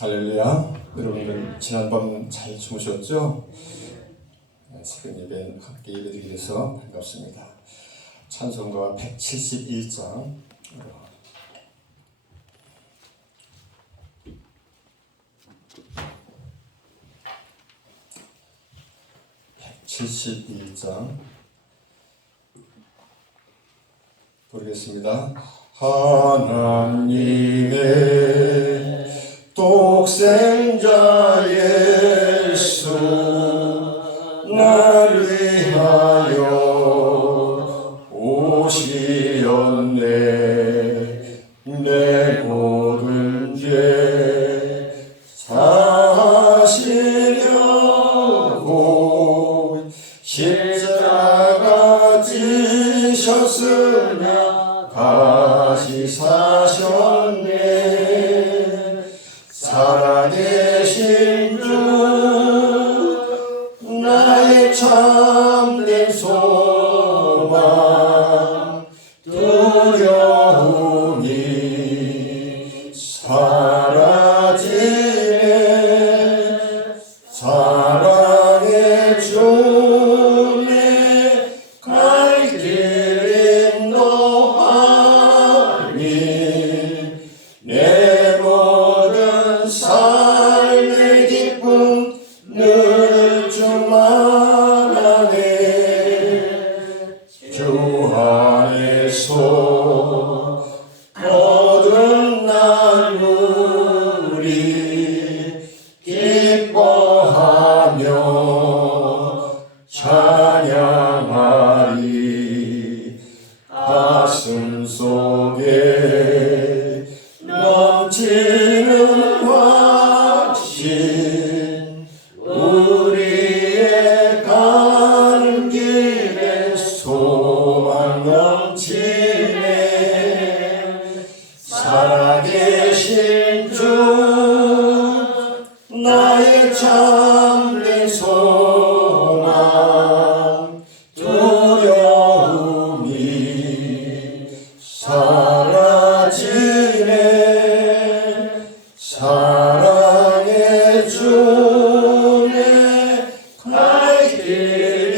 할렐루야. 여러분들 지난밤 잘 주무셨죠? 새벽 예배 함께 예배드리게 돼서 반갑습니다. 찬송가 171장 171장 부르겠습니다. 하나님의 독생자 예수 나를 위하여 오시었네. 내 모든 죄 사시려고 십자가 지셨으나 다시 사셨네. 살아계신 주 나의 참된 소망 두려움이 사라지네. 사랑의 주님 갈 길 인도하니 내 모든 삶의 기쁨 늘 주만 안에 주 안에서 모든 날 우리 기뻐하며 찬양하리. 가슴 속에 넘치는 확신 우리의 가는 길에 소망 넘치네. 살아계신 주 나의 참된 소망 두려움이 사라지네. 사랑의 주님 갈 길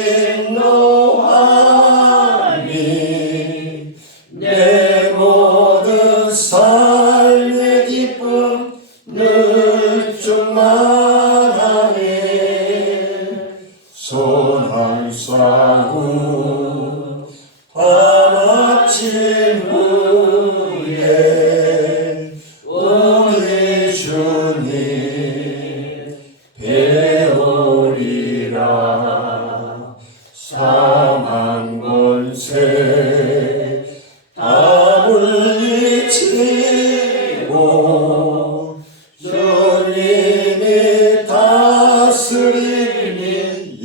인도하니 내 모든 삶의 기쁨 늘 주만 안에 손 한 쌍우 밤아침 후에 우리 주님 배우리라. 사망 권세 다 물리치고 주님이 다스리니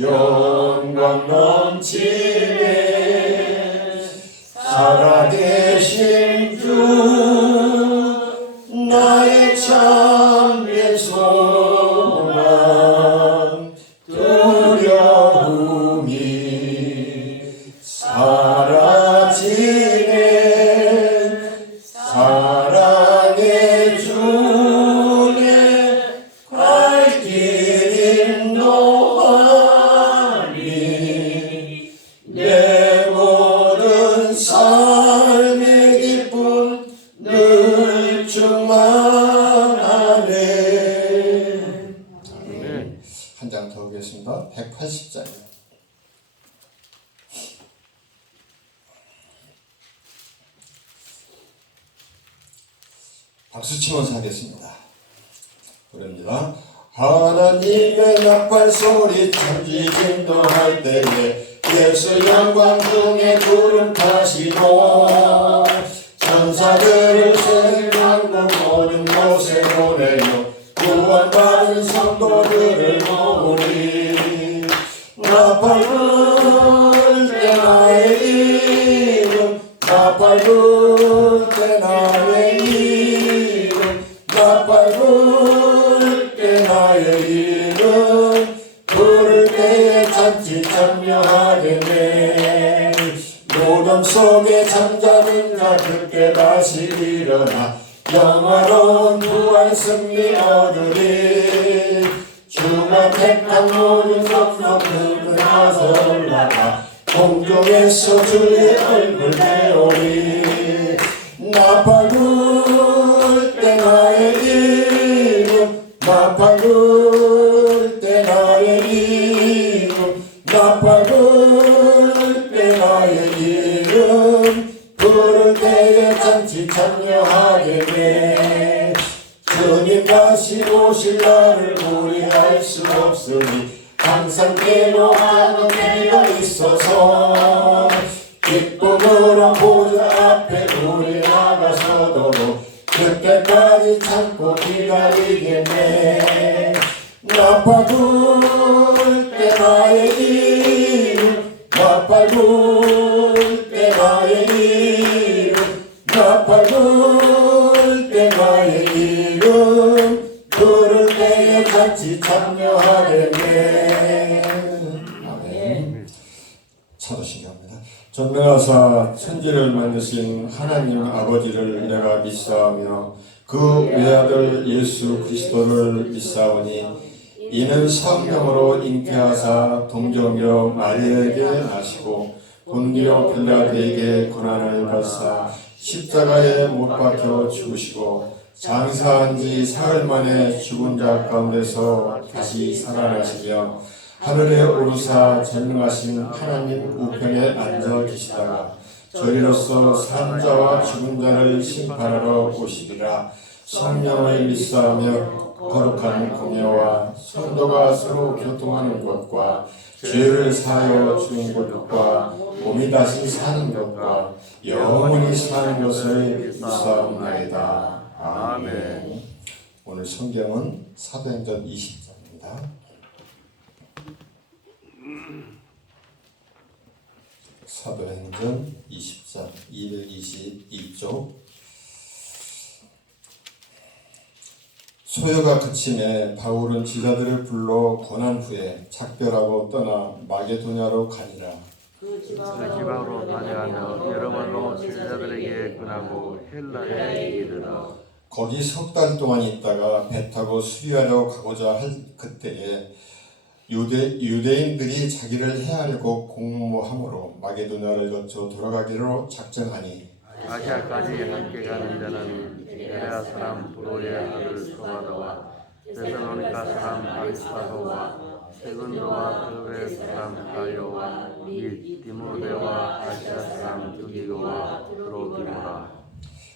영광 넘치네. 살아계신 주 나의 참된 소망 두려움이 사라지네. 사랑의 주님 갈 길 인도하니 내 모든 삶의 기쁨 늘 주만 안에. 한 장 더 오겠습니다. 180장이요. 박수 치면서 하겠습니다. 부릅니다. 하나님의 나팔 소리 천지 진동할 때에 예수 영광 중에 구름 타시고 천사들을 생각하고 모든 곳에 보내요. 구원받은 성도들을 모으리. 나팔 불 때 나의 이름 나팔 불 때 나의 이름 나팔 불 때 나의 이름 부를 때에 잔치 참여하겠네. 무덤 속에 잠자는 자 그때 다시 일어나 영원 영화로운 부활 승리 얻으리. 주가 택한 모든 섭섭 그나서 올라가 공중에서 주의 얼굴 배우리. 나팔 때 나의 이름, 나팔 때 나의 이름, 나팔 때 나의 이름. 부를 때에 잔치 참여하겠네. 주님 다시 오실 날을 우리 알 수 없으니 항상 기도하는 때가 있어서 기쁨으로 보좌 앞에 우리 나가서도록 그때까지 참고 기다리겠네. 나팔 불 때 나의 이름, 나팔 불 때 나의 이름, 나팔 불 때 나의 이름. 부를 때에 같이 참여하겠네. 아멘. 차도신경합니다. 전명하사 천지를 만드신 하나님 아버지를 내가 믿사오며 그 외아들 예수 그리스도를 믿사오니 이는 성령으로 잉태하사 동정녀 마리아에게 나시고 본디오 빌라도에게 고난을 받사 십자가에 못 박혀 죽으시고 장사한 지 사흘 만에 죽은 자 가운데서 다시 살아나시며 하늘에 오르사 전능하신 하나님 우편에 앉아 계시다가 저리로서 산 자와 죽은 자를 심판하러 오시리라. 성령을 믿사하며 거룩한 공예와 성도가 서로 교통하는 것과 죄를 사하여 주는 것과 몸이 다시 사는 것과 영원히 사는 것을 믿사옵나이다. 아멘. 오늘 성경은 사도행전 20장입니다. 사도행전 20장 222쪽. 소요가 그침에 바울은 지자들을 불러 고난 후에 작별하고 떠나 마게도냐로 가니라. 그 지방으로 다녀가며 여러 번로 제자들에게 권하고 헬라에 이르러 거기 석 달 동안 있다가 배 타고 수리하러 가고자 할 그때에 유대인들이 자기를 해하려고 공모함으로 마게도냐를 거쳐 돌아가기로 작정하니 아시아까지 함께 가는 자는 베레아 사람 브로의 아들 소마도와 데살로니가 사람 아리스타고와 세군도와 더베 사람 가요와 및 디모데와 아시아 사람 두기고와 드로피모라.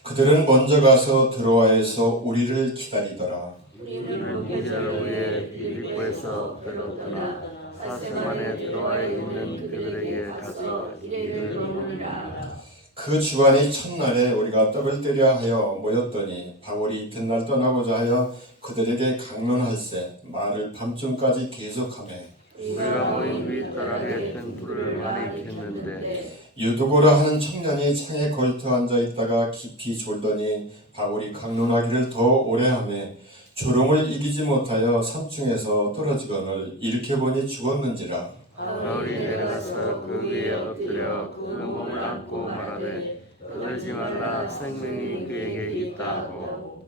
그들은 먼저 가서 드로아에서 우리를 기다리더라. 우리는 2절 후에 빌립보에서 배로 떠나 사흘 만에 드로아에 있는 그들에게 가서 이를 이루니라. 그 주간이 첫날에 우리가 떡을 떼려 하여 모였더니 바울이 이튿날 떠나고자 하여 그들에게 강론할세 말을 밤중까지 계속하매 우리가 모인 윗다락에 큰 불을 많이 켰는데 유두고라 하는 청년이 창에 걸터 앉아 있다가 깊이 졸더니 바울이 강론하기를 더 오래 하매 조롱을 이기지 못하여 3층에서 떨어지거늘 일으켜 보니 죽었는지라. 바울이 내려가서 그 위에 엎드려 그 몸을 안고 말하되 떠들지 말라 생명이 그에게 있다 하고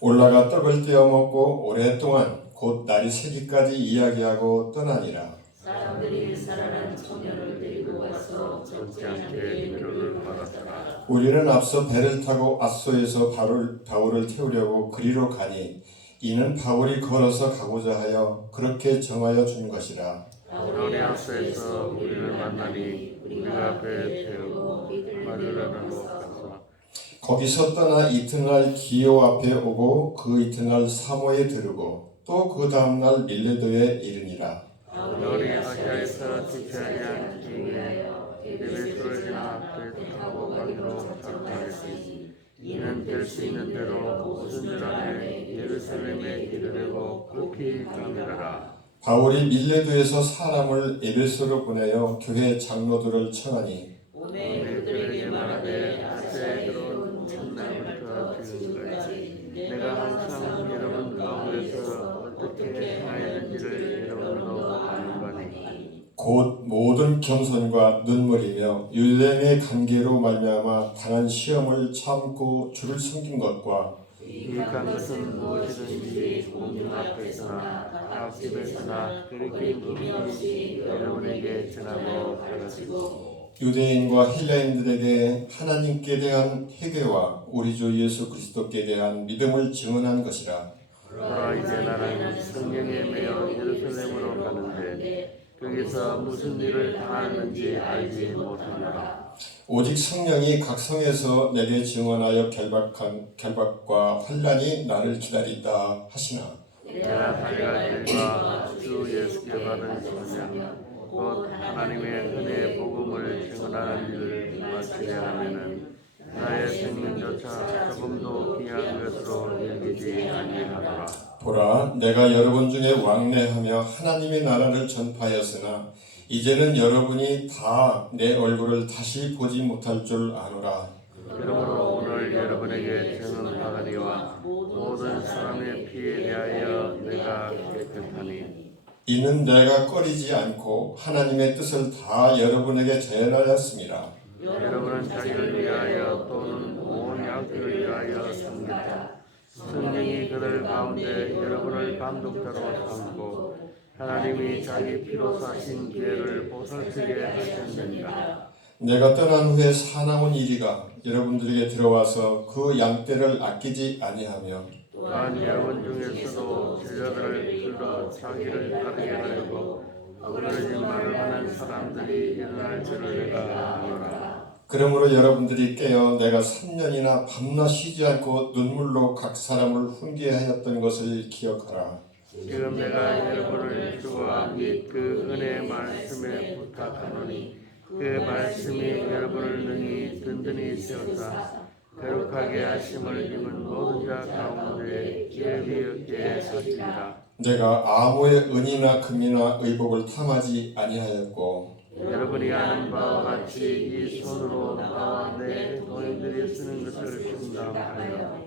올라가 떡을 떼어 먹고 오랫동안 곧 날이 새기까지 이야기하고 떠나니라. 사람들이 살아난 청년을 데리고 와서 적지 않게 위로를 받았더라. 우리는 앞서 배를 타고 앗소에서 바울을 태우려고 그리로 가니 이는 바울이 걸어서 가고자 하여 그렇게 정하여 준 것이라. 바울이 앗소에서 우리를 만나니 우리가 배에 태우고 마르라로 가서 거기서 떠나 이튿날 기오 앞에 오고 그 이튿날 사모에 들르고 또 그 다음날 밀레도에 이르니라. 바울이 아시아에서 지체하지 않기 위하여 에베소를 지나 배를 타고 가기로 작정했으니 이는 될 수 있는 대로 모든 줄 안에 예루살렘에 이르려고 급히 가니라. 바울이 밀레도에서 사람을 에베소로 보내어 교회 장로들을 청하니 오매 그들에게 말하되 아시아에 들어온 첫날부터 지금까지 내가 항상 여러분 가운데서 어떻게 행하였는지를 여러분도 아는 바니 곧 모든 겸손과 눈물이며 율렘의 관계로 말미암아 당한 시험을 참고 주를 섬긴 것과 유익한 것은 무엇이든지 공중 앞에서나 앞집에서나 그리낌 없이 여러분에게 전하고 가르치고 유대인과 헬라인들에게 하나님께 대한 회개와 우리 주 예수 그리스도께 대한 믿음을 증언한 것이라. 그러나 이제 나는 성령에 매여 예루살렘으로 가는데 거기서 무슨 일을 당하는지 알지 못하노라. 오직 성령이 각 성에서 내게 증언하여 결박과 환난이 나를 기다린다 하시나. 내가 달려갈 길과 주 예수께 받은 소명 곧 하나님의 은혜의 복음을 증언하는 일을 마치려 하면은 나의 생명조차 조금도 귀한 것으로 여기지 아니하노라. 보라, 내가 여러분 중에 왕래하며 하나님의 나라를 전파하였으나 이제는 여러분이 다 내 얼굴을 다시 보지 못할 줄 아노라. 그러므로 오늘 여러분에게 증언하거니와 모든 사람의 피에 대하여 내가 깨끗하니 이는 내가 꺼리지 않고 하나님의 뜻을 다 여러분에게 전하였습니다. 여러분은 자기를 위하여 또는 온 양들을 위하여 섬겼다. 성령이 그들 가운데 여러분을 감독자로 삼고 하나님이 자기 피로 사신 죄를 보살피게 하셨느니라. 내가 떠난 후에 사나운 이리가 여러분들에게 들어와서 그 양떼를 아끼지 아니하며 또한 여러분 중에서도 제자들을 불러 자기를 따르게 하려고 어그러진 말을 하는 사람들이 일어날 줄을 내가 아노라. 그러므로 여러분들이 깨어 내가 3년이나 밤낮 쉬지 않고 눈물로 각 사람을 훈계하였던 것을 기억하라. 지금 내가 여러분을 주와 및 그 은혜의 말씀에 부탁하노니 그 말씀이 여러분을 능히 든든히 세우사 거룩하게 하심을 입은 모든 자 가운데 예비 얻게 하시리라. 내가 아무의 은이나 금이나 의복을 탐하지 아니하였고 여러분이 아는 바와 같이 이 손으로 나와 내 노인들이 쓰는 것을 충당하여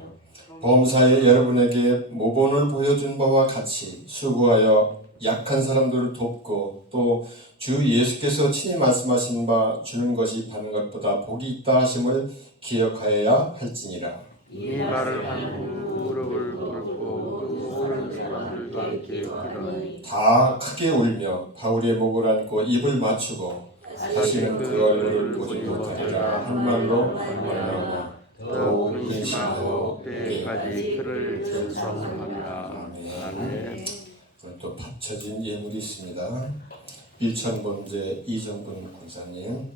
범사에 여러분에게 모본을 보여준 바와 같이 수고하여 약한 사람들을 돕고 또 주 예수께서 친히 말씀하신 바 주는 것이 받는 것보다 복이 있다 하심을 기억하여야 할지니라. 이 말을 한 후 무릎을 꿇고 모든 사람들과 함께 기도하니 다 크게 울며 바울의 목을 안고 입을 맞추고 다시는 그 얼굴을 보지 못하리라 한 말로 말하며 또 근심하고 때까지 그를 전송하리라. 아멘. 또 합쳐진 예물이 있습니다. 일천번제 이정분 권사님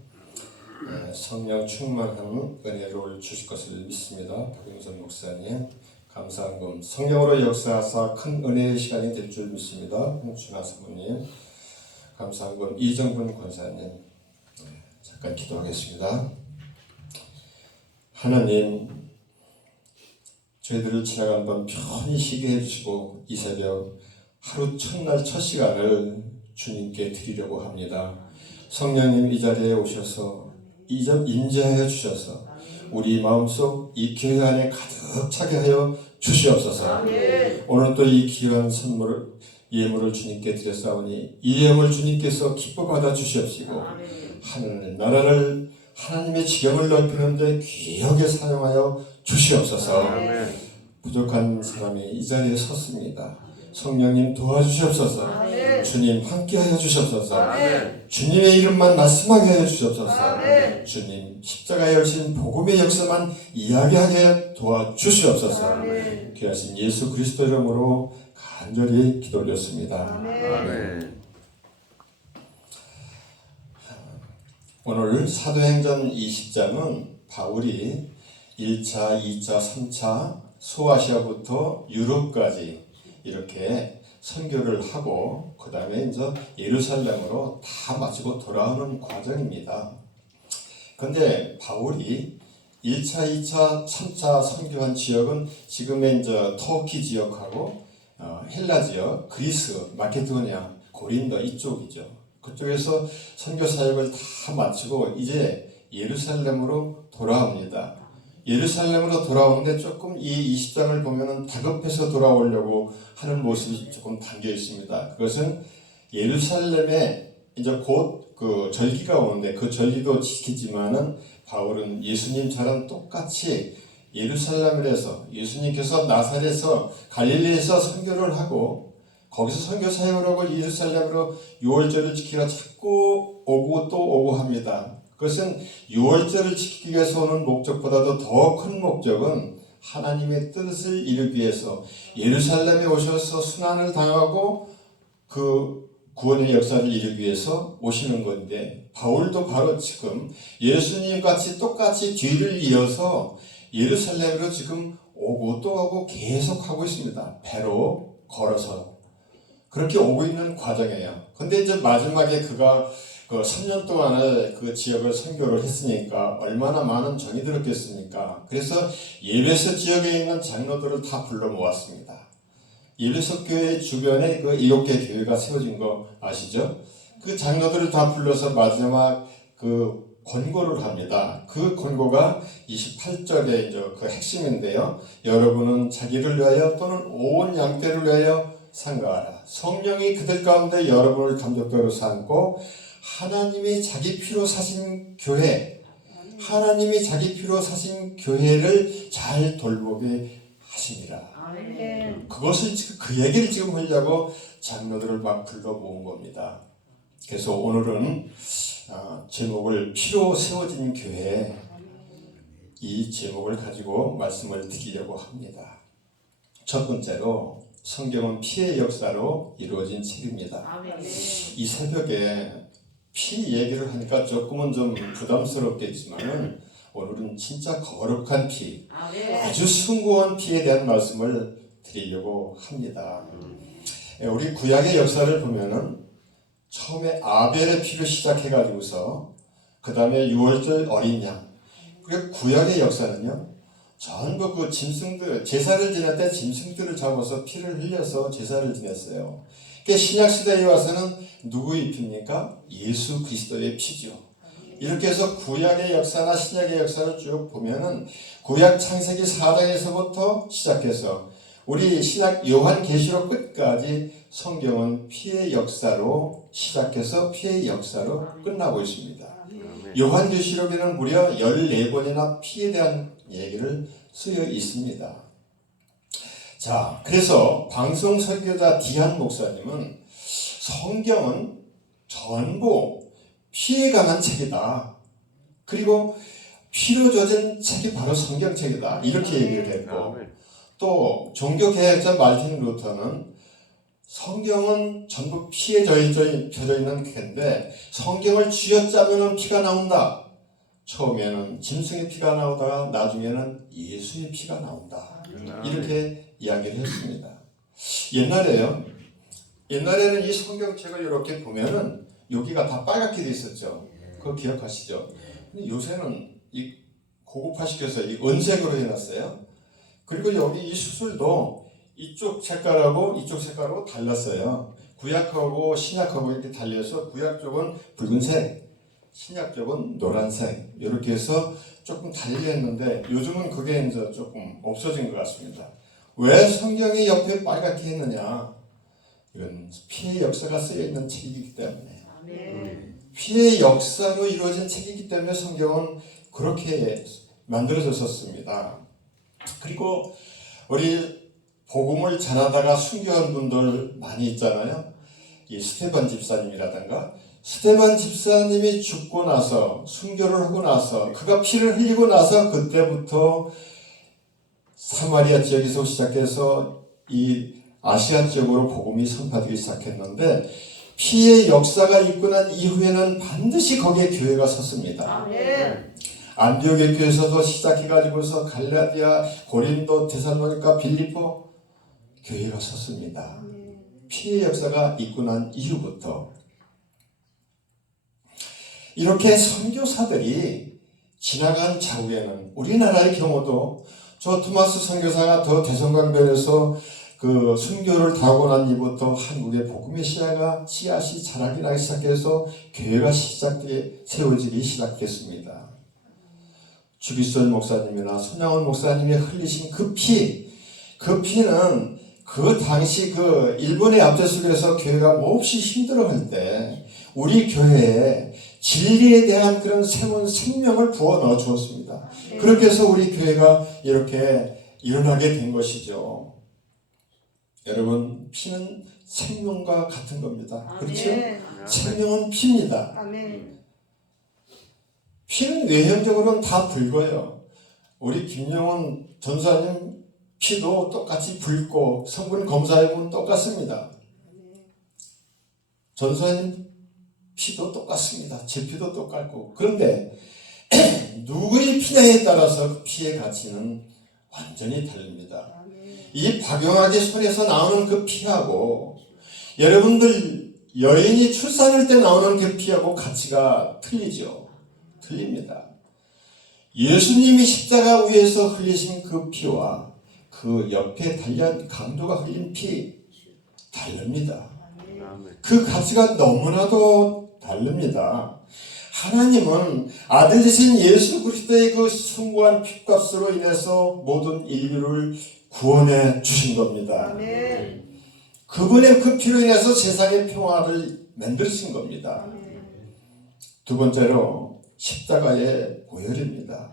성령 충만한 은혜를 주실 것을 믿습니다. 박영선 목사님 감사한금 성령으로 역사하사 큰 은혜의 시간이 될 줄 믿습니다. 홍춘아 사모님 감사한금 이정분 권사님 잠깐 기도하겠습니다. 하나님 저희들을 지나간 밤 편히 쉬게 해주시고 이 새벽 하루 첫날 첫 시간을 주님께 드리려고 합니다. 성령님 이 자리에 오셔서 이 점 임재하여 주셔서 우리 마음속 이 교회 안에 가득 차게 하여 주시옵소서. 오늘 또 이 귀한 선물을 예물을 주님께 드렸사오니 이 예물 주님께서 기뻐 받아 주시옵시고 하늘 나라를 하나님의 지경을 넓히는데 귀하게 사용하여 주시옵소서. 부족한 사람이 이 자리에 섰습니다. 성령님 도와주시옵소서. 주님 함께하여 주시옵소서. 주님의 이름만 말씀하게 하여 주시옵소서. 주님 십자가에 열신 복음의 역사만 이야기하게 도와주시옵소서. 귀하신 예수 그리스도 이름으로 간절히 기도 올렸습니다. 아멘. 오늘 사도행전 20장은 바울이 1차, 2차, 3차 소아시아부터 유럽까지 이렇게 선교를 하고 그 다음에 이제 예루살렘으로 다 마치고 돌아오는 과정입니다. 근데 바울이 1차, 2차, 3차 선교한 지역은 지금의 이제 터키 지역하고 헬라 지역, 그리스, 마케도니아, 고린도 이쪽이죠. 그쪽에서 선교 사역을 다 마치고 이제 예루살렘으로 돌아옵니다. 예루살렘으로 돌아오는데 조금 이 20장을 보면은 다급해서 돌아오려고 하는 모습이 조금 담겨 있습니다. 그것은 예루살렘에 이제 곧 그 절기가 오는데 그 절기도 지키지만은 바울은 예수님처럼 똑같이 예루살렘에서 예수님께서 나사렛에서 갈릴리에서 선교를 하고 거기서 선교 사역을 하고 예루살렘으로 유월절을 지키러 자꾸 오고 또 오고 합니다. 그것은 유월절을 지키기 위해서 오는 목적보다도 더 큰 목적은 하나님의 뜻을 이루기 위해서 예루살렘에 오셔서 순환을 당하고 그 구원의 역사를 이루기 위해서 오시는 건데, 바울도 바로 지금 예수님 같이 똑같이 뒤를 이어서 예루살렘으로 지금 오고 또 오고 계속 하고 있습니다. 배로 걸어서 그렇게 오고 있는 과정이에요. 근데 이제 마지막에 그가 그 3년 동안을 그 지역을 선교를 했으니까 얼마나 많은 정이 들었겠습니까? 그래서 예배소 지역에 있는 장로들을 다 불러 모았습니다. 예배소 교회 주변에 그 7개 교회가 세워진 거 아시죠? 그 장로들을 다 불러서 마지막 그 권고를 합니다. 그 권고가 28절에 이제 그 핵심인데요. 여러분은 자기를 위하여 또는 온 양떼를 위하여 상가하라. 성령이 그들 가운데 여러분을 감독자로 삼고 하나님이 자기 피로 사신 교회, 하나님이 자기 피로 사신 교회를 잘 돌보게 하시니라. 그것을 지금 그 얘기를 지금 하려고 장로들을 막 불러 모은 겁니다. 그래서 오늘은 제목을 피로 세워진 교회, 이 제목을 가지고 말씀을 드리려고 합니다. 첫 번째로 성경은 피의 역사로 이루어진 책입니다. 이 새벽에 피 얘기를 하니까 조금은 좀 부담스럽겠지만은 오늘은 진짜 거룩한 피, 아주 숭고한 피에 대한 말씀을 드리려고 합니다. 우리 구약의 역사를 보면은 처음에 아벨의 피로 시작해가지고서 그 다음에 유월절 어린 양, 그리고 구약의 역사는요 전부 그 짐승들, 제사를 지낼 때 짐승들을 잡아서 피를 흘려서 제사를 지냈어요. 그러니까 신약 시대에 와서는 누구의 피입니까? 예수 그리스도의 피죠. 이렇게 해서 구약의 역사나 신약의 역사를 쭉 보면은 구약 창세기 4장에서부터 시작해서 우리 신약 요한계시록 끝까지 성경은 피의 역사로 시작해서 피의 역사로 끝나고 있습니다. 요한계시록에는 무려 14번이나 피에 대한 얘기를 쓰여 있습니다. 자, 그래서 방송 설교자 디안 목사님은 성경은 전부 피에 관한 책이다. 그리고 피로 젖은 책이 바로 성경책이다. 이렇게 얘기를 했고, 또 종교개혁자 말틴 루터는 성경은 전부 피에 젖어 있는 책인데 성경을 쥐어짜면 피가 나온다. 처음에는 짐승의 피가 나오다가 나중에는 예수의 피가 나온다. 이렇게 이야기를 했습니다. 옛날에는 이 성경책을 이렇게 보면은 여기가 다 빨갛게 돼 있었죠. 그거 기억하시죠? 근데 요새는 이 고급화시켜서 이 은색으로 해놨어요. 그리고 여기 이 수술도 이쪽 색깔하고 이쪽 색깔하고 달랐어요. 구약하고 신약하고 이렇게 달려서 구약 쪽은 붉은색, 신약 쪽은 노란색 이렇게 해서 조금 달리했는데 요즘은 그게 이제 조금 없어진 것 같습니다. 왜 성경이 옆에 빨갛게 했느냐? 이건 피의 역사가 쓰여 있는 책이기 때문에, 피의 역사로 이루어진 책이기 때문에 성경은 그렇게 만들어졌었습니다. 그리고 우리 복음을 전하다가 순교한 분들 많이 있잖아요. 이 스테반 집사님이라든가, 스테반 집사님이 죽고 나서 순교를 하고 나서 그가 피를 흘리고 나서 그때부터 사마리아 지역에서 시작해서 이 아시아 지역으로 복음이 선포되기 시작했는데 피의 역사가 있고 난 이후에는 반드시 거기에 교회가 섰습니다. 안디옥의 교회에서도 시작해가지고서 갈라디아, 고린도, 데살로니가, 빌립보 교회가 섰습니다. 피의 역사가 있고 난 이후부터 이렇게 선교사들이 지나간 차후에는 우리나라의 경우도 저 토마스 선교사가 더 대성강변에서 그 순교를 타고 난 이후부터 한국의 복음의 씨앗이 자라기 나기 시작해서 교회가 세워지기 시작했습니다. 주기철 목사님이나 손양원 목사님이 흘리신 그 피는 그 당시 그 일본의 압제속에서 교회가 몹시 힘들어할 때 우리 교회에 진리에 대한 그런 새로운 생명을 부어 넣어 주었습니다. 그렇게 해서 우리 교회가 이렇게 일어나게 된 것이죠. 여러분, 피는 생명과 같은 겁니다. 그렇죠? 생명은 피입니다. 아멘. 피는 외형적으로는 다 붉어요. 우리 김영원 전사님 피도 똑같이 붉고 성분 검사해보면 똑같습니다. 전사님 피도 똑같습니다. 제 피도 똑같고. 그런데 누구의 피냐에 따라서 그 피의 가치는 완전히 다릅니다. 이 박용학의 손에서 나오는 그 피하고 여러분들 여인이 출산할 때 나오는 그 피하고 가치가 틀리죠. 틀립니다. 예수님이 십자가 위에서 흘리신 그 피와 그 옆에 달린 강도가 흘린 피 다릅니다. 그 가치가 너무나도 다릅니다. 하나님은 아들 되신 예수 그리스도의 그 숭고한 피값으로 인해서 모든 인류를 구원해 주신 겁니다. 아멘. 그분의 그 피로 인해서 세상의 평화를 만드신 겁니다. 두 번째로 십자가의 보혈입니다.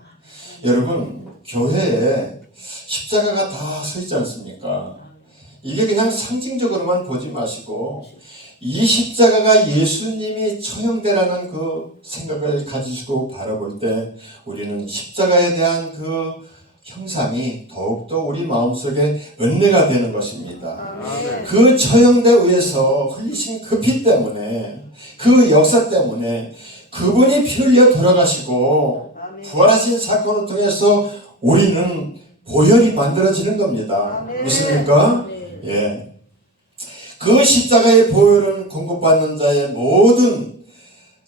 여러분, 교회에 십자가가 다 서 있지 않습니까? 이게 그냥 상징적으로만 보지 마시고 이 십자가가 예수님이 처형되라는 그 생각을 가지시고 바라볼 때 우리는 십자가에 대한 그 형상이 더욱더 우리 마음속에 은혜가 되는 것입니다. 그 처형대 위에서 흘리신 그 피 때문에, 그 역사 때문에 그분이 피 흘려 돌아가시고 부활하신 사건을 통해서 우리는 보혈이 만들어지는 겁니다. 믿습니까? 예. 그 십자가의 보혈은 공급받는 자의 모든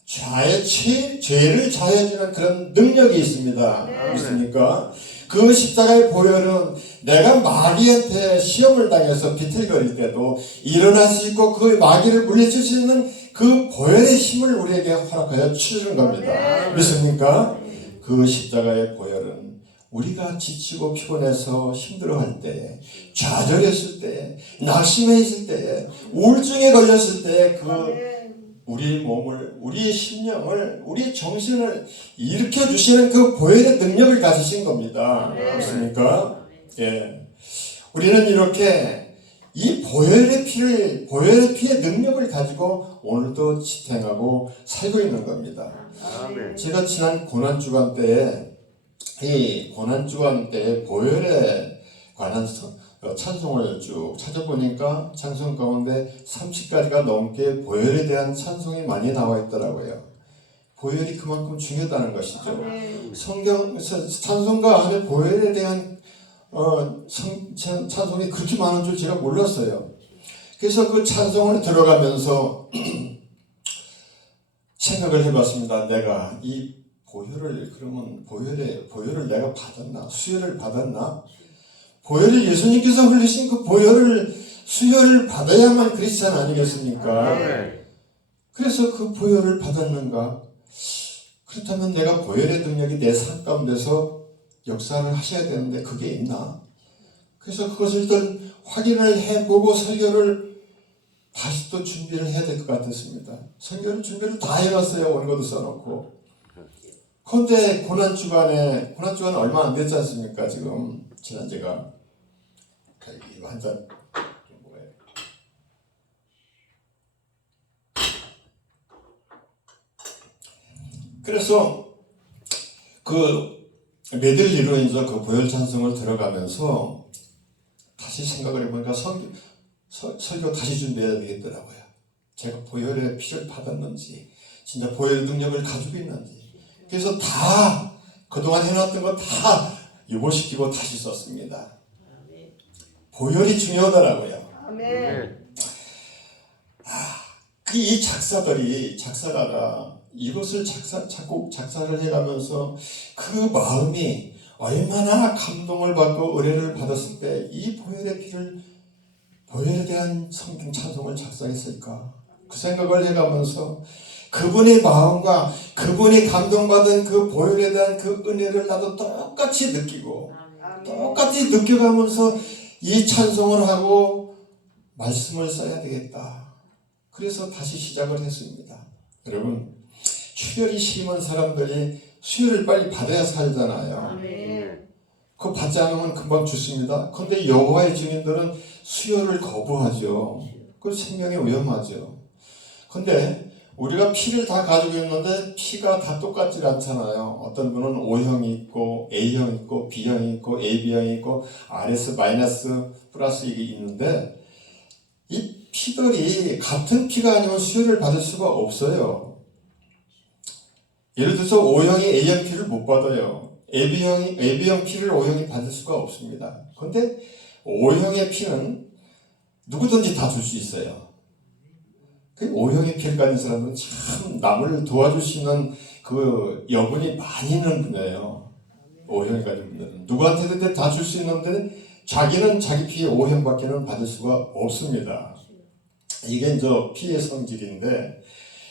죄를 자해주는 그런 능력이 있습니다. 믿습니까? 그 십자가의 보혈은 내가 마귀한테 시험을 당해서 비틀거릴 때도 일어날 수 있고 그 마귀를 물리칠 수 있는 그 보혈의 힘을 우리에게 허락하여 주시는 겁니다. 믿습니까? 그 십자가의 보혈은 우리가 지치고 피곤해서 힘들어할 때, 좌절했을 때, 낙심해 있을 때, 우울증에 걸렸을 때 그 우리 몸을, 우리의 심령을, 우리의 정신을 일으켜 주시는 그 보혈의 능력을 가지신 겁니다. 그렇습니까? 예. 우리는 이렇게 이 보혈의 피의 능력을 가지고 오늘도 지탱하고 살고 있는 겁니다. 제가 지난 고난주간 때에 이 고난주간 때 보혈에 관한 찬송을 쭉 찾아보니까 찬송 가운데 30가지가 넘게 보혈에 대한 찬송이 많이 나와 있더라고요. 보혈이 그만큼 중요하다는 것이죠. 성경 찬송가 안에 보혈에 대한 찬송이 그렇게 많은 줄 제가 몰랐어요. 그래서 그 찬송을 들어가면서 생각을 해봤습니다. 내가 이 그러면 보혈을 내가 받았나? 수혈을 받았나? 보혈을 예수님께서 흘리신 그 보혈을 수혈을 받아야만 크리스찬 아니겠습니까? 그래서 그 보혈을 받았는가? 그렇다면 내가 보혈의 능력이 내 삶 가운데서 역사를 하셔야 되는데 그게 있나? 그래서 그것을 일단 확인을 해보고 설교를 다시 또 준비를 해야 될 것 같았습니다. 설교를 준비를 다 해놨어요. 원고도 써놓고. 그런데 고난주간 얼마 안 됐지 않습니까? 지금 지난주가 이거 한 잔 좀 뭐예요? 그래서 그 메들리로 인해서 그 보혈 찬송을 들어가면서 다시 생각을 해보니까 설교 다시 준비해야 되겠더라고요. 제가 보혈의 피를 받았는지 진짜 보혈의 능력을 가지고 있는지 그래서 다 그동안 해놨던 거 다 유보시키고 다시 썼습니다. 보혈이 중요하더라고요. 이 작사가가 이것을 작사를 해가면서 그 마음이 얼마나 감동을 받고 은혜를 받았을 때 이 보혈에 대한 성경 찬송을 작사했을까? 그 생각을 해가면서 그분의 마음과 그분이 감동받은 그 보혈에 대한 그 은혜를 나도 똑같이 느끼고 똑같이 느껴가면서 이 찬송을 하고 말씀을 써야 되겠다. 그래서 다시 시작을 했습니다. 여러분, 출혈이 심한 사람들이 수혈을 빨리 받아야 살잖아요. 아멘. 그거 받지 않으면 금방 죽습니다. 그런데 여호와의 증인들은 수혈을 거부하죠. 그 생명이 위험하죠. 그런데 우리가 피를 다 가지고 있는데 피가 다 똑같지 않잖아요. 어떤 분은 O형이 있고 A형이 있고 B형이 있고 AB형이 있고 RS 마이너스 플러스 이게 있는데 이 피들이 같은 피가 아니면 수혈을 받을 수가 없어요. 예를 들어서 O형이 A형 피를 못 받아요. AB형 피를 O형이 받을 수가 없습니다. 그런데 O형의 피는 누구든지 다 줄 수 있어요. 그 O형의 피를 가진 사람은 참 남을 도와줄 수 있는 그 여분이 많이 있는 분이에요. O형이 가진 분들은 누구한테든 다 줄 수 있는데 자기는 자기 피의 O형밖에는 받을 수가 없습니다. 이게 이제 피의 성질인데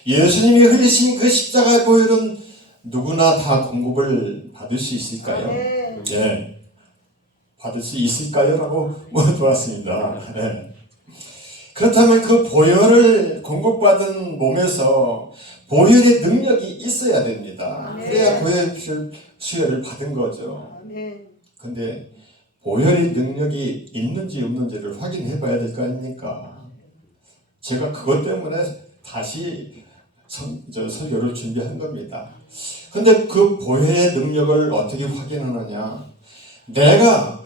예수님이 흘리신 그 십자가의 보혈은 누구나 다 공급을 받을 수 있을까요? 예, 받을 수 있을까요? 라고 물어보았습니다. 예. 그렇다면 그 보혈을 공급받은 몸에서 보혈의 능력이 있어야 됩니다. 그래야 보혈 수혈을 받은 거죠. 근데 보혈의 능력이 있는지 없는지를 확인해 봐야 될 거 아닙니까? 제가 그것 때문에 다시 설교를 준비한 겁니다. 근데 그 보혈의 능력을 어떻게 확인하느냐? 내가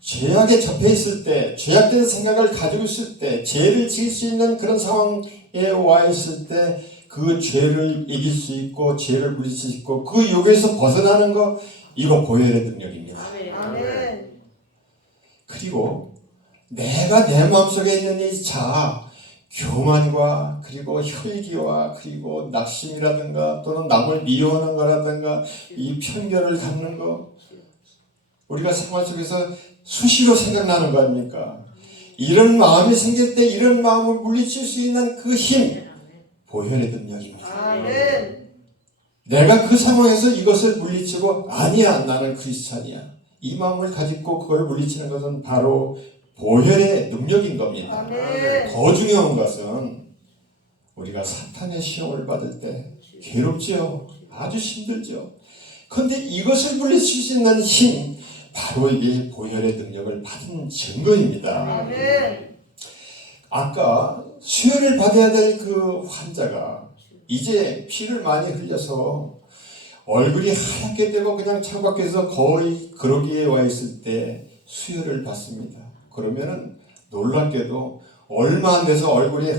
죄악에 접해 있을 때, 죄악된 생각을 가지고 있을 때, 죄를 지을 수 있는 그런 상황에 와 있을 때 그 죄를 이길 수 있고 죄를 물리칠 수 있고 그 욕에서 벗어나는 거, 이거 보혈의 능력입니다. 아멘. 그리고 내가 내 마음속에 있는 이 자아, 교만과 그리고 혈기와 그리고 낙심이라든가 또는 남을 미워하는 거라든가 이 편견을 갖는 거, 우리가 생활 속에서 수시로 생각나는 거 아닙니까? 이런 마음이 생길 때 이런 마음을 물리칠 수 있는 그 힘, 보혈의 능력입니다. 아멘. 내가 그 상황에서 이것을 물리치고 아니야, 나는 크리스찬이야, 이 마음을 가지고 그걸 물리치는 것은 바로 보혈의 능력인 겁니다. 아멘. 더 중요한 것은 우리가 사탄의 시험을 받을 때 괴롭죠. 아주 힘들죠. 그런데 이것을 물리칠 수 있는 힘, 바로 이게 보혈의 능력을 받은 증거입니다. 아멘. 아까 수혈을 받아야 될 그 환자가 이제 피를 많이 흘려서 얼굴이 하얗게 되고 그냥 창밖에서 거의 그러기에 와 있을 때 수혈을 받습니다. 그러면은 놀랍게도 얼마 안 돼서 얼굴이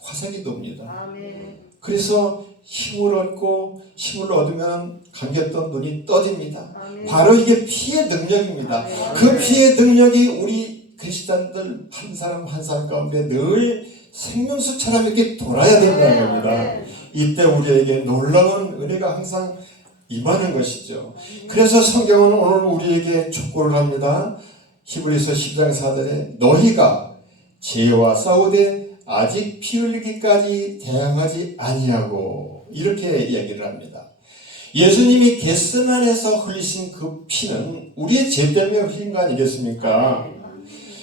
화색이 돕니다. 아멘. 그래서 힘을 얻고 힘을 얻으면 감겼던 눈이 떠집니다. 아멘. 바로 이게 피의 능력입니다. 아멘. 그 피의 능력이 우리 크리스찬들 한 사람 한 사람 가운데 늘 생명수처럼 이렇게 돌아야 된다는 겁니다. 이때 우리에게 놀라운 은혜가 항상 임하는 것이죠. 그래서 성경은 오늘 우리에게 촉구를 합니다. 히브리서 10장 4절에 너희가 죄와 싸우되 아직 피 흘리기까지 대항하지 아니하고, 이렇게 이야기를 합니다. 예수님이 겟세마네에서 흘리신 그 피는 우리의 죄 때문에 흘린 거 아니겠습니까?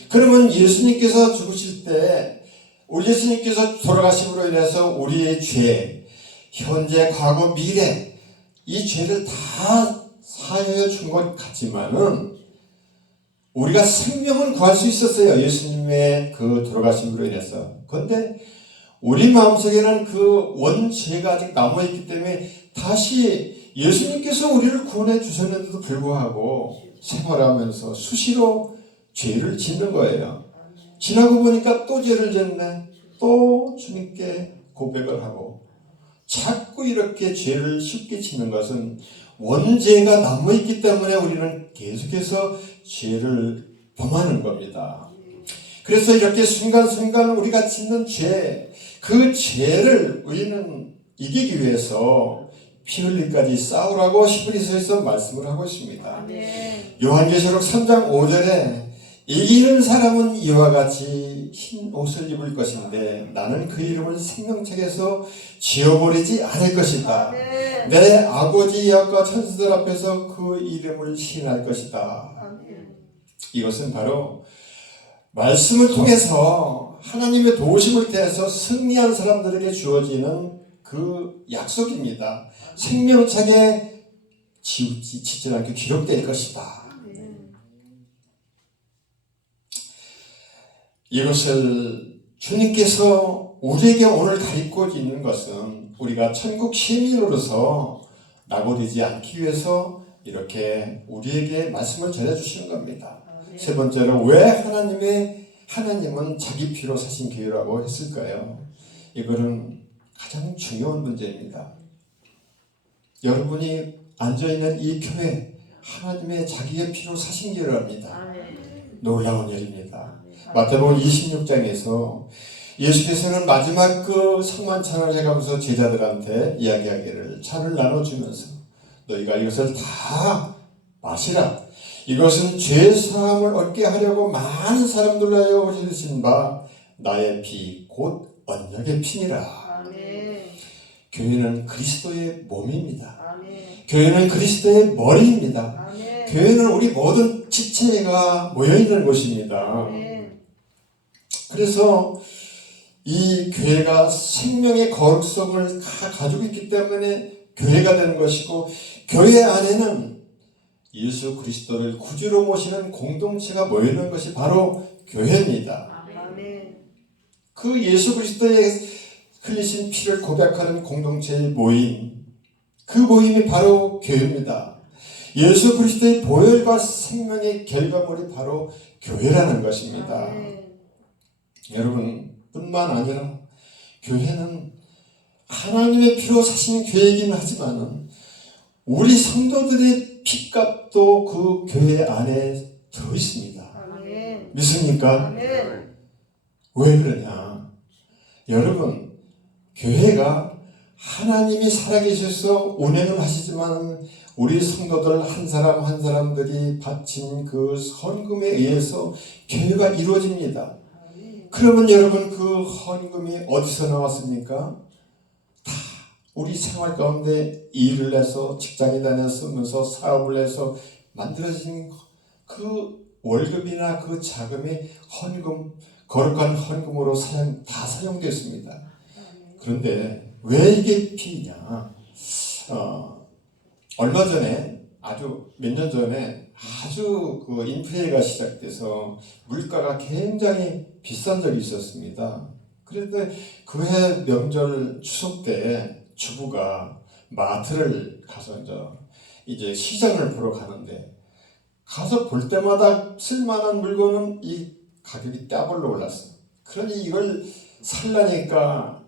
그러면 예수님께서 죽으실 때, 우리 예수님께서 돌아가심으로 인해서 우리의 죄, 현재, 과거, 미래, 이 죄를 다 사하여 준 것 같지만은 우리가 생명은 구할 수 있었어요. 예수님의 그 돌아가심으로 인해서. 그런데 우리 마음속에는 그 원죄가 아직 남아있기 때문에 다시 예수님께서 우리를 구원해 주셨는데도 불구하고 생활하면서 수시로 죄를 짓는 거예요. 지나고 보니까 또 죄를 짓네. 또 주님께 고백을 하고 자꾸 이렇게 죄를 쉽게 짓는 것은 원죄가 남아있기 때문에 우리는 계속해서 죄를 범하는 겁니다. 그래서 이렇게 순간순간 우리가 짓는 죄, 그 죄를 우리는 이기기 위해서 피 흘리기까지 싸우라고 히브리서에서 말씀을 하고 있습니다. 요한계시록 3장 5절에 이기는 사람은 이와 같이 흰 옷을 입을 것인데 나는 그 이름을 생명책에서 지워버리지 않을 것이다. 내 아버지 여호와 천사들 앞에서 그 이름을 시인할 것이다. 이것은 바로 말씀을 통해서 하나님의 도우심을 통해서 승리한 사람들에게 주어지는 그 약속입니다. 생명책에 지우지 않게 기록될 것이다. 이것을 주님께서 우리에게 오늘 가르치고 있는 것은 우리가 천국 시민으로서 낙오되지 않기 위해서 이렇게 우리에게 말씀을 전해주시는 겁니다. 세 번째로 왜 하나님은 자기 피로 사신 교회라고 했을까요? 이거는 가장 중요한 문제입니다. 여러분이 앉아있는 이 교회, 하나님의 자기의 피로 사신 교회랍니다. 놀라운 일입니다. 마태복음 26장에서 예수께서는 마지막 그 성만찬을 해가면서 제자들한테 이야기하기를 차를 나눠주면서 너희가 이것을 다 마시라. 이것은 죄 사함을 얻게 하려고 많은 사람들로 하여 흘리신 바 나의 피 곧 언약의 피니라. 교회는 그리스도의 몸입니다. 교회는 그리스도의 머리입니다. 교회는 우리 모든 지체가 모여있는 곳입니다. 그래서 이 교회가 생명의 거룩성을 다 가지고 있기 때문에 교회가 되는 것이고, 교회 안에는 예수 그리스도를 구주로 모시는 공동체가 모이는 것이 바로 교회입니다. 그 예수 그리스도의 흘리신 피를 고백하는 공동체의 모임, 그 모임이 바로 교회입니다. 예수 그리스도의 보혈과 생명의 결과물이 바로 교회라는 것입니다. 여러분 뿐만 아니라 교회는 하나님의 피로 사신 교회이긴 하지만 우리 성도들의 피값도 그 교회 안에 들어있습니다. 믿습니까? 왜 그러냐? 여러분, 교회가 하나님이 살아계셔서 운행을 하시지만 우리 성도들 한 사람 한 사람들이 바친 그 헌금에 의해서 교회가 이루어집니다. 그러면 여러분, 그 헌금이 어디서 나왔습니까? 다 우리 생활 가운데 일을 해서 직장에 다녔으면서 사업을 해서 만들어진 그 월급이나 그 자금이 헌금, 거룩한 헌금으로 다 사용됐습니다. 그런데 왜 이게 피냐? 얼마 전에, 아주 몇 년 전에 아주 그 인플레가 시작돼서 물가가 굉장히 비싼 적이 있었습니다. 그런데 그해 명절 추석 때 주부가 마트를 가서 이제 시장을 보러 가는데, 가서 볼 때마다 쓸만한 물건은 이 가격이 따블로 올랐어. 그러니 이걸 살라니까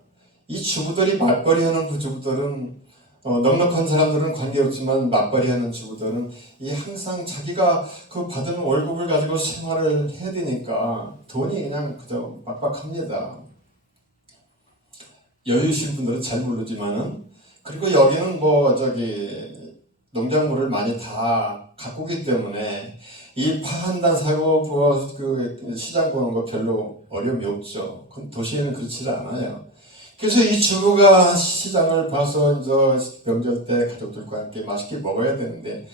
이 주부들이 맞벌이하는 그 주부들은 넉넉한 사람들은 관계없지만 맞벌이하는 주부들은 이 항상 자기가 그 받은 월급을 가지고 생활을 해야 되니까 돈이 그냥 그저 빡빡합니다. 여유신 분들은 잘 모르지만은, 그리고 여기는 농작물을 많이 다 갖고 오기 때문에 이 파 한 단 사고 그 시장 보는 거 별로 어려움이 없죠. 도시에는 그렇지 않아요. 그래서 이 주부가 시장을 봐서 명절 때 가족들과 함께 맛있게 먹어야 되는데,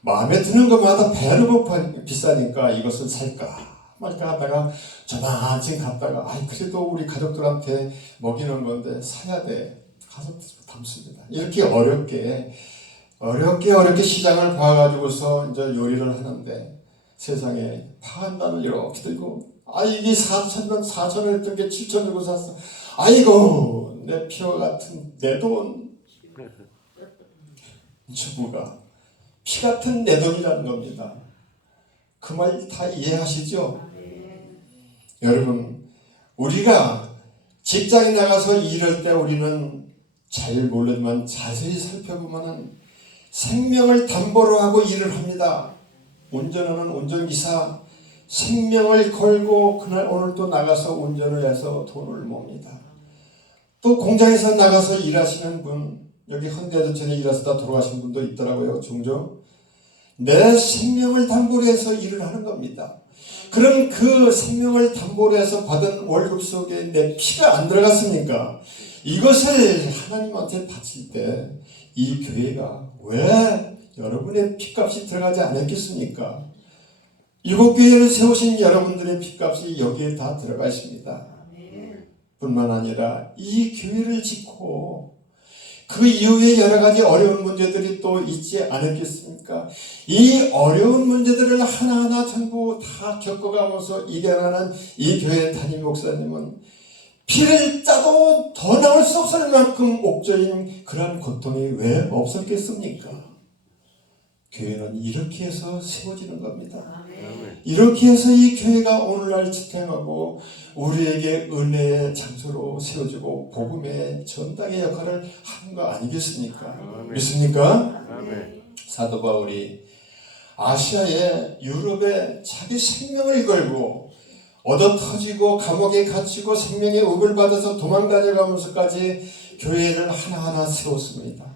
마음에 드는 것마다 배는 고파 비싸니까 이것을 살까 말까 하다가 저만치 갔다가 그래도 우리 가족들한테 먹이는 건데 사야 돼. 가서 담습니다. 이렇게 어렵게 시장을 봐가지고서 이제 요리를 하는데, 세상에 파 한 단을 이렇게 들고, 이게 4,000원 했던 게 7,000원 주고 샀어. 아이고, 내 피와 같은 내 돈. 주부가 피 같은 내 돈이라는 겁니다. 그 말 다 이해하시죠? 여러분, 우리가 직장에 나가서 일할 때 우리는 잘 모르지만 자세히 살펴보면 생명을 담보로 하고 일을 합니다. 운전하는 운전기사, 생명을 걸고 그날 오늘 또 나가서 운전을 해서 돈을 멉니다. 또 공장에서 나가서 일하시는 분, 여기 현대자동차에 일하시다 돌아가신 분도 있더라고요. 종종 내 생명을 담보로 해서 일을 하는 겁니다. 그럼 그 생명을 담보로 해서 받은 월급 속에 내 피가 안 들어갔습니까? 이것을 하나님한테 바칠 때 이 교회가 왜 여러분의 피값이 들어가지 않았겠습니까? 이곳 교회를 세우신 여러분들의 피값이 여기에 다 들어가 있습니다. 뿐만 아니라 이 교회를 짓고 그 이후에 여러 가지 어려운 문제들이 또 있지 않았겠습니까? 이 어려운 문제들을 하나하나 전부 다 겪어가면서 이겨나가는 이 교회 담임 목사님은 피를 짜도 더 나올 수 없을 만큼 옥조인 그러한 고통이 왜 없었겠습니까? 교회는 이렇게 해서 세워지는 겁니다. 이렇게 해서 이 교회가 오늘날 지탱하고 우리에게 은혜의 장소로 세워지고 복음의 전당의 역할을 하는 거 아니겠습니까? 믿습니까? 사도 바울이 아시아에 유럽에 자기 생명을 걸고 얻어 터지고 감옥에 갇히고 생명의 읍을 받아서 도망 다녀가면서까지 교회를 하나하나 세웠습니다.